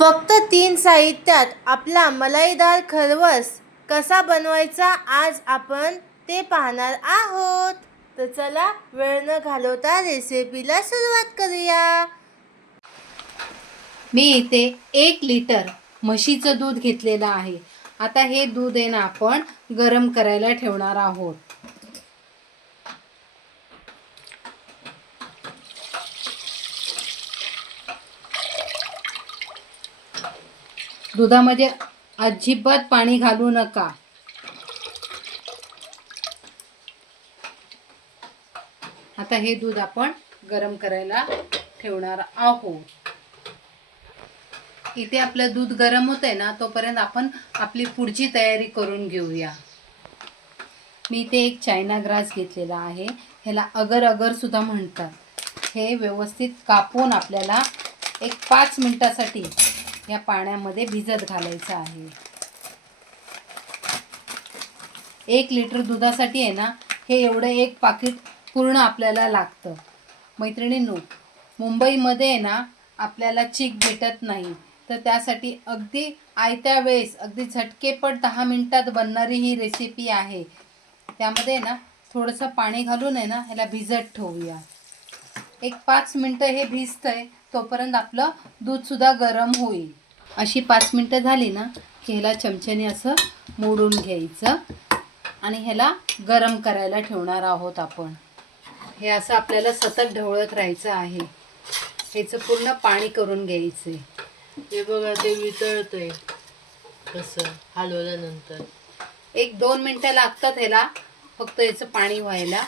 फक्त 3 साहित्यात आपला मलाईदार खरवस कसा बनवायचा आज आपण ते पाहणार आहोत. तर चला वेळ न घालवता रेसिपीला सुरुवात करूया. मी इथे 1 लिटर म्हशीचं दूध घेतलेलं आहे. आता हे दूध आहे ना आपण गरम करायला ठेवणार आहोत. दुधामध्ये अजिबात पाणी घालू नका. आता हे दूध आपण गरम करायला ठेवणार आहोत. इथे आपलं दूध गरम होत आहे ना, तोपर्यंत आपण आपली पुढची तयारी करून घेऊया. मी इथे एक चायना ग्रास घेतलेला आहे. ह्याला अगर अगर सुद्धा म्हणतात. हे व्यवस्थित कापून आपल्याला एक 5 मिनिटासाठी या पाण्यामध्ये भिजत घालायचं आहे. 1 लिटर दुधासाठी आहे ना, हे एवढं एक पाकिट पूर्ण आपल्याला लागतं. मैत्रिणींनो, मुंबईमध्ये आहे ना आपल्याला चीक भेटत नाही, तर त्यासाठी अगदी आयत्या वेळेस अगदी झटकेपट 10 मिनिटात बनणारी ही रेसिपी आहे. त्यामध्ये ना थोडंसं पाणी घालून आहे ना ह्याला भिजत ठेवूया. एक 5 मिनटं हे भिजतंय तोपर्यंत आपलं दूधसुद्धा गरम होईल. अशी 5 मिनटं झाली ना की ह्याला चमच्याने असं मोडून घ्यायचं आणि ह्याला गरम करायला ठेवणार आहोत आपण. हे असं आपल्याला सतत ढवळत राहायचं आहे. ह्याचं पूर्ण पाणी करून घ्यायचं. हे बघा ते वितळतंय कसं हलवल्यानंतर. 1-2 मिनटं लागतात ह्याला फक्त याचं पाणी व्हायला.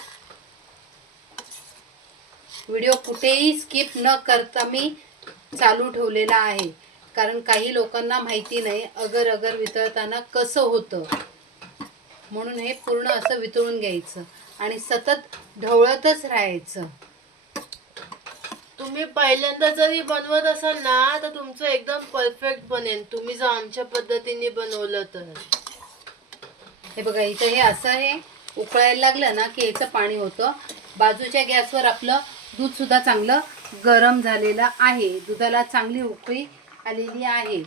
व्हिडिओ कुठेही स्किप न करता मी चालू ठेवलेला आहे, कारण काही लोकांना माहिती नाही अगर अगर वितळताना कसं होतं. म्हणून हे पूर्ण असं वितळून घ्यायचं आणि सतत ढवळतच राहायचं. तुम्ही पहिल्यांदा जरी बनवत असाल ना तर तुमचं एकदम परफेक्ट बनेल, तुम्ही जर आमच्या पद्धतीने बनवलं तर. हे बघा इथं हे असं हे उकळायला लागलं ना की याचं पाणी होतं. बाजूच्या गॅसवर आपलं दूधसुद्धा चांगलं गरम झालेलं आहे. दुधाला चांगली उकळी आलेली आहे.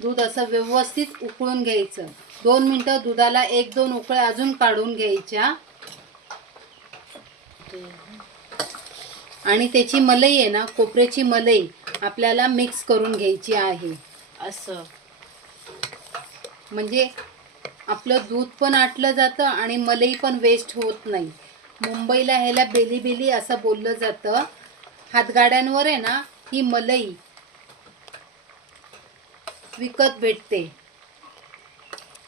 दूध असं व्यवस्थित उकळून घ्यायचं. 2 मिनटं दुधाला 1-2 उकळ्या अजून काढून घ्यायच्या आणि त्याची मलाई आहे ना, खोबऱ्याची मलाई आपल्याला मिक्स करून घ्यायची आहे. असं म्हणजे आपलं दूध पण आटलं जातं आणि मलाई पण वेस्ट होत नाही. मुंबईला ह्याला बेली बेली असं बोललं जातं. हातगाड्यांवर आहे ना ही मलाई विकत भेटते.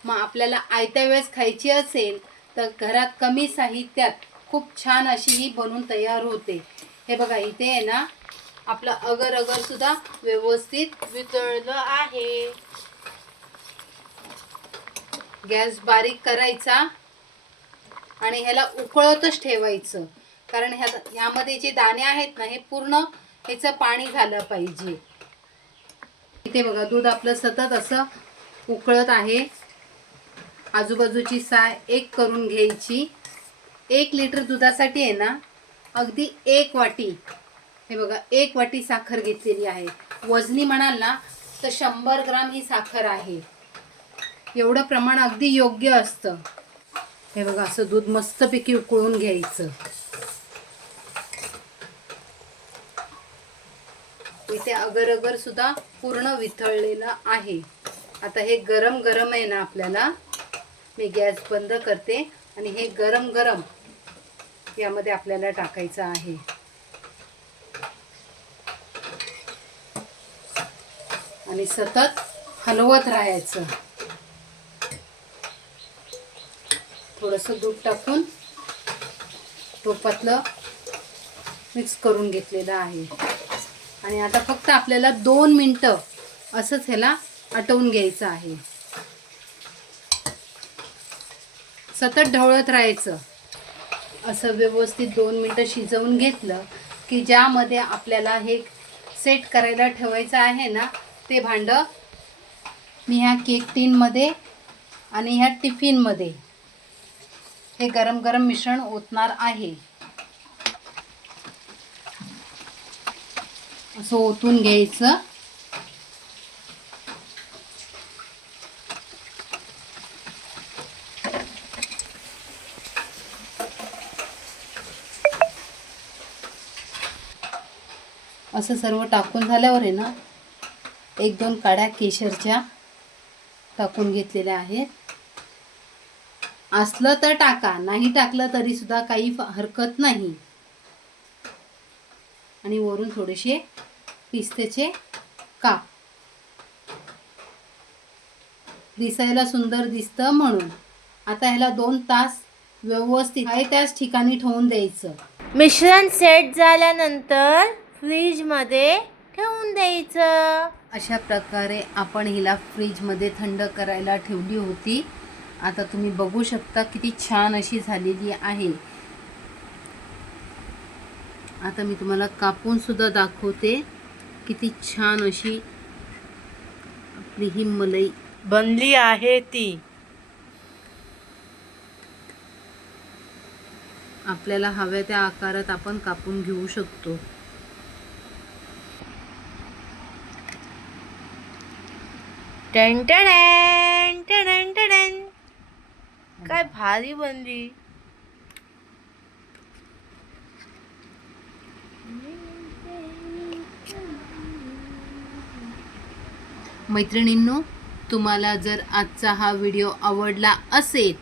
मग आपल्याला आयत्या वेळेस खायची असेल तर घरात कमी साहित्यात खूप छान अशी ही बनवून तयार होते. हे बघा इथे आहे ना आपलं अगर अगर सुद्धा व्यवस्थित वितळलं आहे. गॅस बारीक करायचा आणि ह्याला उकळतच ठेवायचं, कारण ह्यामध्ये जे दाणे आहेत ना हे पूर्ण ह्याचं पाणी झालं पाहिजे. इथे बघा दूध आपलं सतत असं उकळत आहे. आजूबाजूची साय एक करून घ्यायची. 1 लिटर दुधासाठी आहे ना अगदी 1 वाटी, हे बघा 1 वाटी साखर घेतलेली आहे. वजनी म्हणाल ना तर 100 ग्राम ही साखर आहे. एवढं प्रमाण अगदी योग्य असतं. हे बघा असं दूध मस्तपैकी उकळून घ्यायचं. इथे अगर अगर सुद्धा पूर्ण वितळलेलं आहे. आता हे गरम गरम आहे ना आपल्याला, मी गॅस बंद करते आणि हे गरम गरम यामध्ये आपल्याला टाकायचं आहे. आणि सतत हलवत राहायचं. थोडंसं दूध टाकून टोपातलं मिक्स करून घेतलेलं आहे. आणि आता फक्त आपल्याला 2 मिनटं असंच ह्याला आटवून घ्यायचं आहे. सतत ढवळत राहायचं. असं व्यवस्थित 2 मिनटं शिजवून घेतलं की ज्यामध्ये आपल्याला हे सेट करायला ठेवायचं आहे ना ते भांडं मी ह्या केक टीनमध्ये आणि ह्या टिफिनमध्ये हे गरम गरम मिश्रण ओतणार आहे. असं ओतून घ्यायचं असं सर्व टाकून झाल्यावर आहे ना 1-2 काड्या केशरच्या टाकून घेतलेल्या आहेत. असलं तर टाका, नाही टाकलं तरी सुद्धा काही हरकत नाही. आणि वरून थोडेसे पिस्त्याचे काप, दिसायला सुंदर दिसतं म्हणून. आता ह्याला 2 तास व्यवस्थित आहे त्याच ठिकाणी ठेवून द्यायचं. मिश्रण सेट झाल्यानंतर फ्रीजमध्ये ठेवून द्यायचं. अशा प्रकारे आपण हिला फ्रीजमध्ये थंड करायला ठेवली होती. आता तुम्ही बघू शकता किती छान अशी झालेली आहे. आता मी तुम्हाला कापून सुद्धा दाखवते. किती छान अशी आपली ही मलाई बनली आहे ती. आपल्याला हव्या त्या आकारात आपण कापून घेऊ शकतो. टन टन टन टन. काय भारी बनली. मैत्रिणींनो, तुम्हाला जर आजचा हा व्हिडिओ आवडला असेल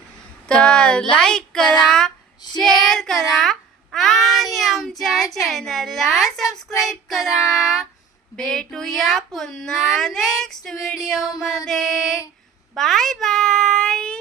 तर लाईक करा, शेअर करा आणि आमच्या चॅनलला सबस्क्राईब करा. भेटूया पुन्हा नेक्स्ट व्हिडिओ मध्ये. Bye bye.